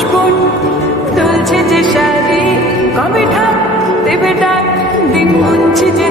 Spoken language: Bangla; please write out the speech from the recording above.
ফুসফুট দুলছে যে শাড়ি, কবে ঠাক দেবে ডাক, দিন গুনছে যে